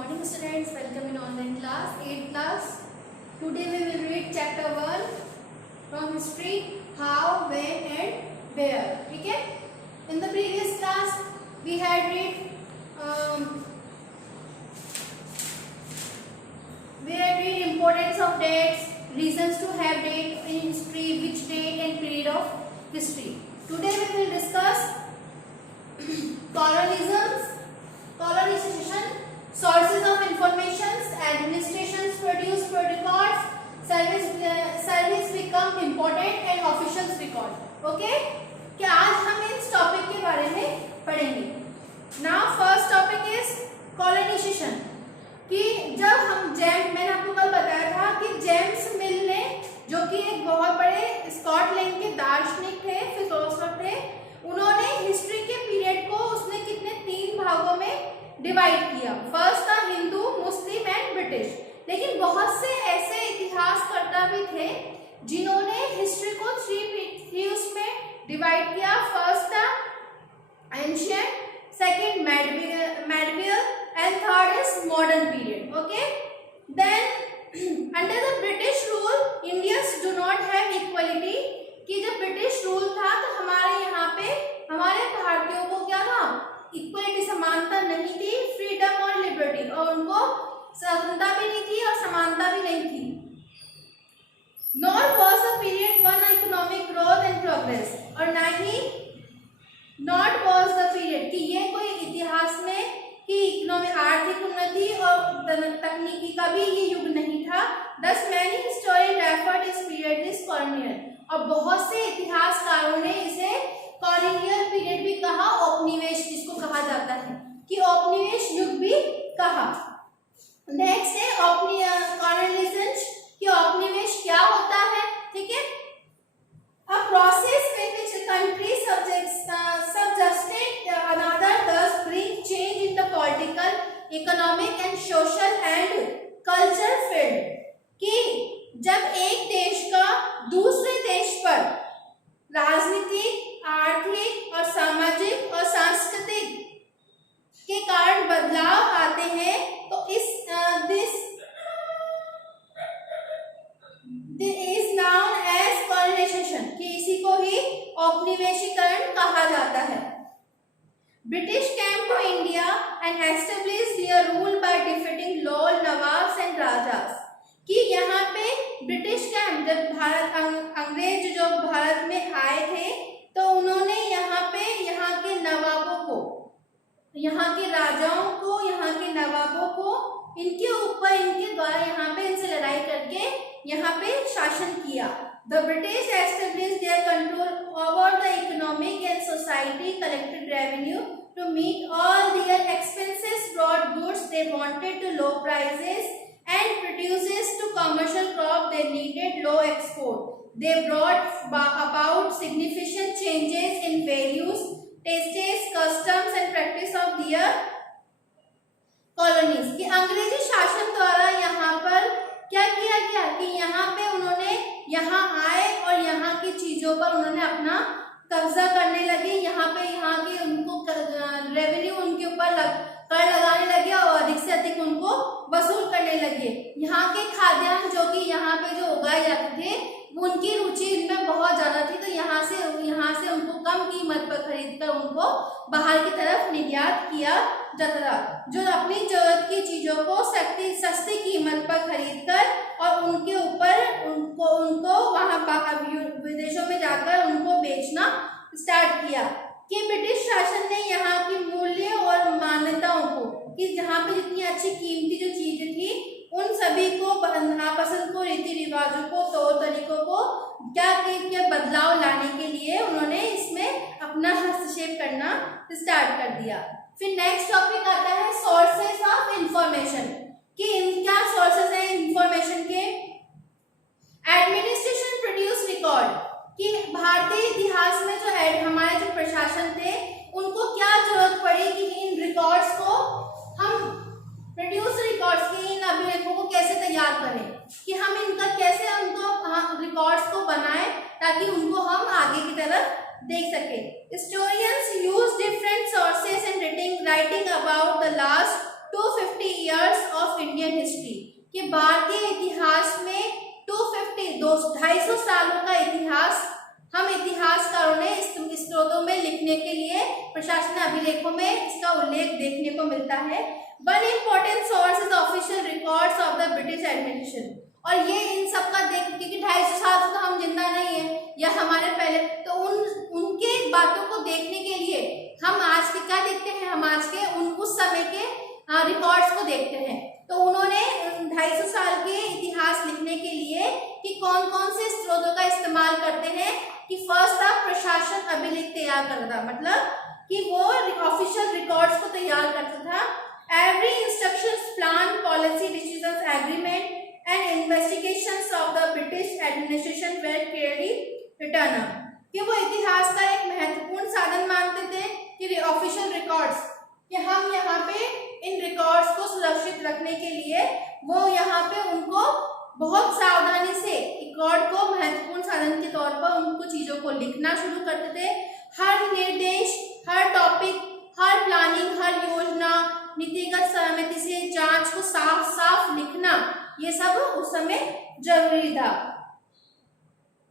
morning students, welcome in online class, 8th class. Today we will read chapter 1 from history, how, when and where. Okay? In the previous class we had read importance of dates, reasons to have date in history, which date and period of history. Today we will discuss colonization, sources of information, administrations produce records, service become important and officials record. Okay? क्या आज हम इस topic के बारे में पढ़ेंगे. Now first topic is colonization. कि जब हम मैंने आपको कल बताया था कि जेम्स मिल ने, जो कि एक बहुत बड़े स्कॉटलैंड के दार्शनिक थे, फिलोसोफर थे, उन्होंने हिस्ट्री के पीरियड को उसने कितने 3 भागों में डिवाइड किया. फर्स्ट था हिंदू, मुस्लिम एंड ब्रिटिश. लेकिन बहुत से ऐसे इतिहासकर्ता भी थे जिन्होंने हिस्ट्री को 3 उसमें डिवाइड किया. फर्स्ट था ancient, second medieval and third is modern period. Okay, then under the British rule Indians do not have equality. कि जब ब्रिटिश रूल था तो हमारे यहाँ पे हमारे भारतीयों को क्या था, इक्वलिटी, समानता नहीं थी, फ्रीडम और लिबर्टी, और उनको स्वतंत्रता भी नहीं थी और समानता भी नहीं थी. Nor was the period one economic growth and progress, और ना ही not was the period कि ये कोई इतिहास में कि इकोनॉमिक आर्थिक उन्नति और तकनीकी का भी ये युग नहीं था. Thus many historians refer this period as colonial, और बहुत से इतिहासकारों ने इसे कॉलोनियल पीरियड भी कहा, औपनिवेश जिसको कहा जाता है, कि औपनिवेश युग भी कहा. नेक्स्ट है कॉलोनाइजेशन, कि औपनिवेश क्या होता है. ठीक है, a process in which a country subjected another, thus bring change in the political, economic and social and culture field. कि जब एक देश का दूसरे देश पर राजनीतिक, आर्थिक और सामाजिक और सांस्कृतिक के कारण बदलाव आते हैं तो this is known as colonization, कि इसी को ही औपनिवेशीकरण कहा जाता है. British came to India and established their rule by defeating Lord Nawabs and Rajas. कि यहाँ पे ब्रिटिश कैंप, जब अंग्रेज जो भारत में आए थे तो उन्होंने यहाँ पे यहाँ के नवाबों को, यहाँ के राजाओं को, यहाँ के नवाबों को इनके ऊपर, इनके द्वारा यहाँ पे इनसे लड़ाई करके यहाँ पे शासन किया. The British established their control over the economic and society, collected revenue to meet all their expenses, brought goods they wanted to low prices, and produces to commercial crop they needed low export. They brought about significant changes in values, tastes, customs and practice of their colonies. कि अंग्रेजी शासन द्वारा यहाँ पर क्या किया गया कि यहाँ पे उन्होंने यहाँ आए और यहाँ की चीजों पर उन्होंने अपना कब्जा करने लगे. यहाँ के उनको रेवेन्यू उनके ऊपर कर लगाने लगे और अधिक से अधिक उनको वसूल करने लगे. यहाँ के खाद्यान्न जो कि यहाँ पे जो उगाए जाते थे उनकी रुचि इनमें बहुत ज्यादा थी, तो यहाँ से उनको कम कीमत पर खरीदकर उनको बाहर की तरफ निर्यात किया जाता था. जो अपनी जरूरत की चीजों को सस्ती कीमत पर खरीदकर और उनके ऊपर उनको वहां विदेशों में जाकर उनको बेचना स्टार्ट किया. कि ब्रिटिश शासन ने यहाँ की मूल्य और मान्यताओं को, कि जहाँ पे जितनी अच्छी कीमती जो चीजें थी उन सभी को, नापसंद को, रीति रिवाजों को, तौर तरीकों को क्या बदलाव लाने के लिए उन्होंने इसमें अपना हस्तक्षेप करना स्टार्ट कर दिया. फिर नेक्स्ट टॉपिक आता है सोर्सेस ऑफ इंफॉर्मेशन, कि क्या सोर्सेस हैं इंफॉर्मेशन के. एडमिनिस्ट्रेशन प्रोड्यूस रिकॉर्ड, कि भारतीय इतिहास में जो हमारे जो प्रशासन थे उनको क्या जरूरत पड़ी कि इन रिकॉर्ड्स को हम प्रोड्यूस रिकॉर्ड्स की, इन अभिलेखों को कैसे तैयार करें, कि हम इनका कैसे उनको रिकॉर्ड्स को बनाएं ताकि उनको हम आगे की तरफ देख सके. Historians use different sources in writing about the last 250 years of Indian history, कि भारतीय इतिहास में 250 सालों का इतिहास हम इतिहासकारों ने स्रोतों में लिखने के लिए प्रशासनिक अभिलेखों में इसका उल्लेख देखने को मिलता है। One important source is official records of the British administration, और ये इन सब का देख, क्योंकि 250 साल से तो हम जिंदा नहीं है या हमारे पहले, तो उनके बातों को देखने के लिए हम आज के क्या देखते हैं, हम आज के उस समय के रिकॉर्ड्स को देखते हैं। तो उन्होंने 250 साल के इतिहास लिखने के लिए कि कौन कौन से स्रोतों का इस्तेमाल करते हैं, कि फर्स्ट था प्रशासन अभिलेख तैयार करता, मतलब कि वो ऑफिशियल रिकॉर्ड्स को तैयार करता था। Every instructions, plan, policy, decisions, agreement and investigations of the British administration were clearly return, कि वो इतिहास का एक महत्वपूर्ण साधन मानते थे कि ऑफिशियल रिकॉर्ड्स, कि हम यहाँ पे इन रिकॉर्ड्स को सुरक्षित रखने के लिए वो यहाँ पे उनको बहुत सावधानी से रिकॉर्ड को महत्वपूर्ण साधन के तौर पर उनको चीजों को लिखना शुरू करते थे। हर निर्देश, हर टॉपिक, हर प्लानिंग, हर योजना, नीतिगत समिति से जांच को साफ साफ लिखना, ये सब उस समय जरूरी था।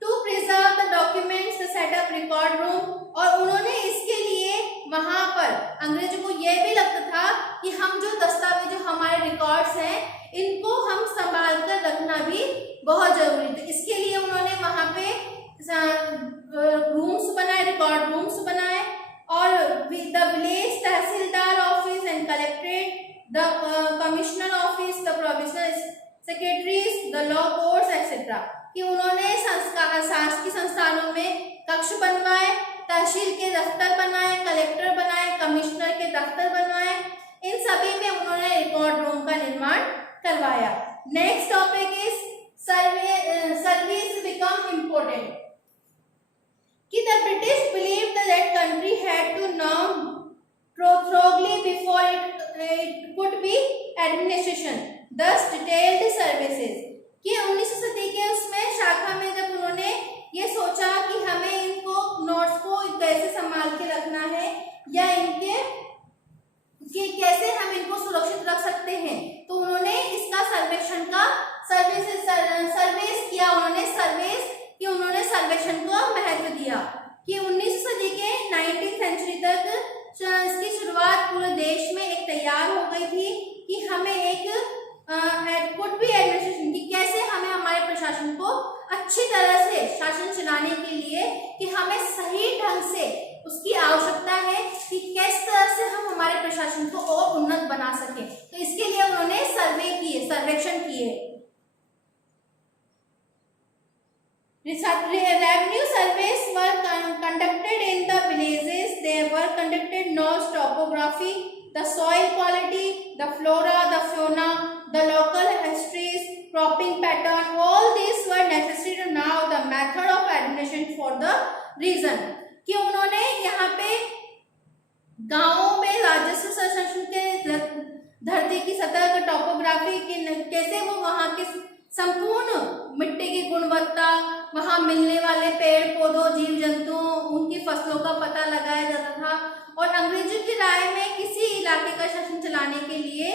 To preserve the documents, set up record room, और उन्होंने इसके लिए वहां पर अंग्रेजों को यह भी लगता था कि हम जो दस्तावेज, जो हमारे रिकॉर्ड्स हैं, इनको हम संभाल कर रखना भी बहुत जरूरी था। इसके लिए उन्होंने वहां पे रूम्स बनाए, रिकॉर्ड रूम्स बनाए, और the village tehsildar office and collectorate, the commissioner office, the provisional secretaries, the law courts etcetera, कि उन्होंने शासकीय संस्थानों में कक्ष बनवाए, तहसील के दफ्तर बनाए, कलेक्टर बनाए, कमिश्नर के दफ्तर बनवाए, इन सभी में उन्होंने रिकॉर्ड रूम का निर्माण करवाया। Next topic is service become important, कि the British believed that country had to know thoroughly before it could be administration, thus detailed services, कि 19वीं सदी के उसमें शाखा में जब उन्होंने ये सोचा कि हमें इनको नोट्स को कैसे संभाल के रखना है या इनके कि कैसे हम इनको सुरक्षित रख सकते हैं, तो उन्होंने इसका सर्वेक्षण का सर्वेस किया, उन्होंने सर्वेक्षण को महत्व दिया, कि 19वीं सदी के 19वीं सेंचुरी तक इसकी शुरुआत पूरे देश में एक तैयार हो गई थी कि हमें एक कुड बी एडमिनिस्ट्रेशन, कि कैसे हमें हमारे प्रशासन को अच्छी तरह से शासन चलाने के लिए, कि हमें सही ढंग से उसकी आवश्यकता है कि किस तरह से हम हमारे प्रशासन को और उन्नत बना सके। तो इसके लिए उन्होंने सर्वेक्षण किए। Revenue surveys were conducted in the villages. They were conducted knowledge topography, the soil quality, the flora, the fauna, the local histories, cropping pattern. All these were necessary to know the method of administration for the region. कि उन्होंने यहाँ पे गाँवों में राजस्व शासन के धरती की सतह का टोपोग्राफी की कैसे वो वहाँ के संपूर्ण मिट्टी की गुणवत्ता, वहाँ मिलने वाले पेड़ पौधों, जीव जंतुओं, उनकी फसलों का पता लगाया जाता था। और अंग्रेजों की राय में किसी इलाके का शासन चलाने के लिए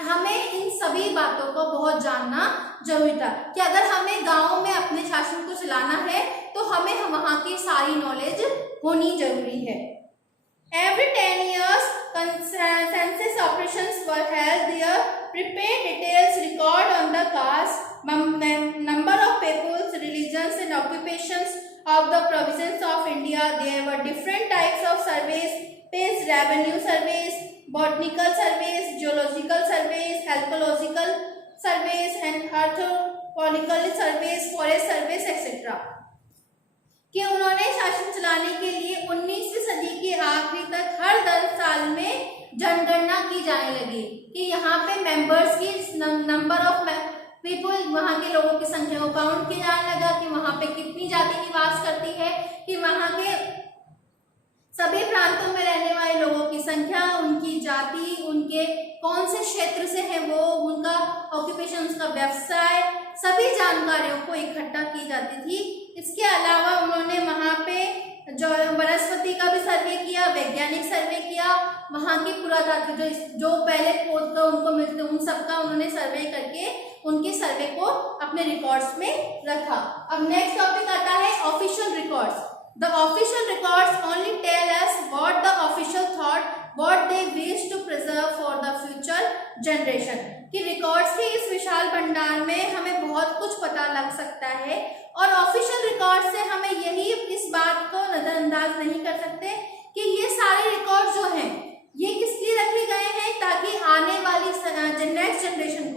हमें इन सभी बातों को बहुत जानना जरूरी था, कि अगर हमें गाँव में अपने शासन को चलाना है तो हमें वहाँ की सारी नॉलेज होनी जरूरी है। Every 10 years, census operations were held there. Prepared details record on the caste, number of peoples, religions and occupations of the provinces of India. There were different types of surveys: pest revenue surveys, botanical surveys, geological surveys, archaeological surveys and anthropological surveys, forest surveys, etc. कि उन्होंने शासन चलाने के लिए 19वीं सदी के आखिरी तक हर 10 साल में जनगणना की जाने लगी, कि यहाँ पे मेंबर्स की नंबर ऑफ पीपल, वहाँ के लोगों की संख्या को काउंट किया जाने लगा, कि वहाँ पे कितनी जाति निवास करती है, कि वहाँ के सभी प्रांतों में रहने वाले लोगों की संख्या, उनकी जाति, उनके कौन से क्षेत्र से है वो, उनका ऑक्यूपेशन, उसका व्यवसाय, सभी जानकारियों को इकट्ठा की जाती थी। इसके अलावा उन्होंने वहाँ पे जो वनस्पति का भी सर्वे किया, वैज्ञानिक सर्वे किया, वहाँ की पुरातात्विक जो पहले खोद उनको मिलते सबका उन्होंने सर्वे करके उनके सर्वे को अपने रिकॉर्ड्स में रखा। अब नेक्स्ट टॉपिक आता है official records. The official records only tell us what the official thought, what they wish to preserve for the future generation. कि रिकॉर्ड्स के इस विशाल भंडार में हमें बहुत कुछ पता लग सकता है और ऑफिशियल रिकॉर्ड से हमें यही इस बात को नजरअंदाज नहीं कर सकते कि ये सारे रिकॉर्ड जो हैं ये किस लिए रखे गए हैं, ताकि आने वाली नेक्स्ट जनरेशन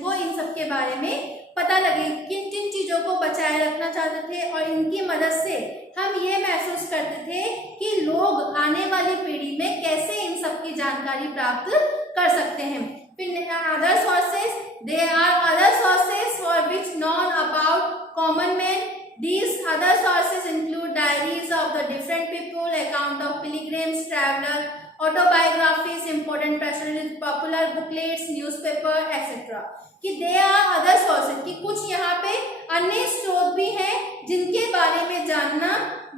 को, इन सब के बारे में पता लगे, किन किन चीजों को बचाए रखना चाहते थे और इनकी मदद से हम ये महसूस करते थे कि लोग आने वाली पीढ़ी में कैसे इन सब की जानकारी प्राप्त कर सकते हैं। फिर other sources, there are other sources for which known about common men. These other sources include diaries of the different people, account of pilgrims, traveler, autobiographies, important personalities, popular booklets, newspaper, etc. कि there are other sources, कि कुछ यहाँ पे अन्य स्रोत भी हैं जिनके बारे में जानना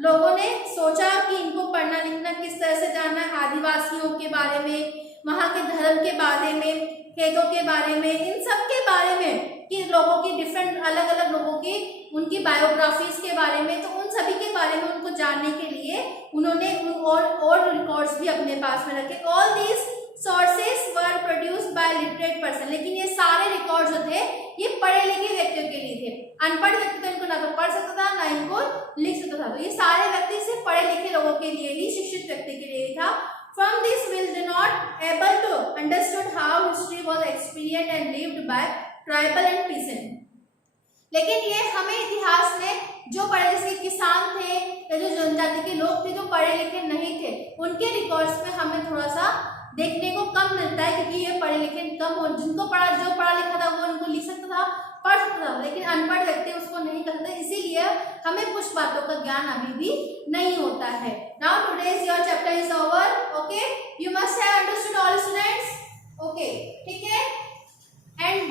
लोगों ने सोचा कि इनको पढ़ना लिखना किस तरह से जानना है, आदिवासियों के बारे में, वहाँ के धर्म के बारे में, खेतों के बारे में, इन सब के बारे में, कि लोगों की डिफरेंट अलग अलग लोगों की उनकी बायोग्राफीज के बारे में, तो उन सभी के बारे में उनको जानने के लिए उन्होंने और रिकॉर्ड्स भी अपने पास में रखे। All these sources were produced by literate person. लेकिन ये सारे रिकॉर्ड जो थे ये पढ़े लिखे व्यक्तियों के लिए थे। अनपढ़ व्यक्ति तो इनको ना तो पढ़ सकता था ना इनको लिख सकता था, तो ये सारे व्यक्ति सिर्फ पढ़े लिखे लोगों के लिए ही, शिक्षित व्यक्ति के लिए था। From this we do not able to understood how history was experienced and lived by tribal and peasant. लेकिन ये हमें इतिहास में जो पढ़े लिखे किसान थे या जो जनजाति के लोग थे जो पढ़े लिखे नहीं थे, उनके रिकॉर्ड्स में हमें थोड़ा सा देखने को कम मिलता है, क्योंकि ये पढ़े लिखे कम हो, जिनको जो पढ़ा लिखा था वो उनको लिख सकता था, पढ़ सकता था, लेकिन अनपढ़ व्यक्ति उसको नहीं कर सकते, इसीलिए हमें कुछ बातों का ज्ञान अभी भी नहीं होता है। Now today's your chapter is over. Okay, you must have understood all students. Okay, ठीक है। एंड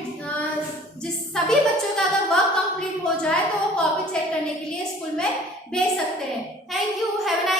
जिस सभी बच्चों का अगर वर्क कंप्लीट हो जाए तो वो कॉपी चेक करने के लिए स्कूल में भेज सकते हैं। Thank you, have a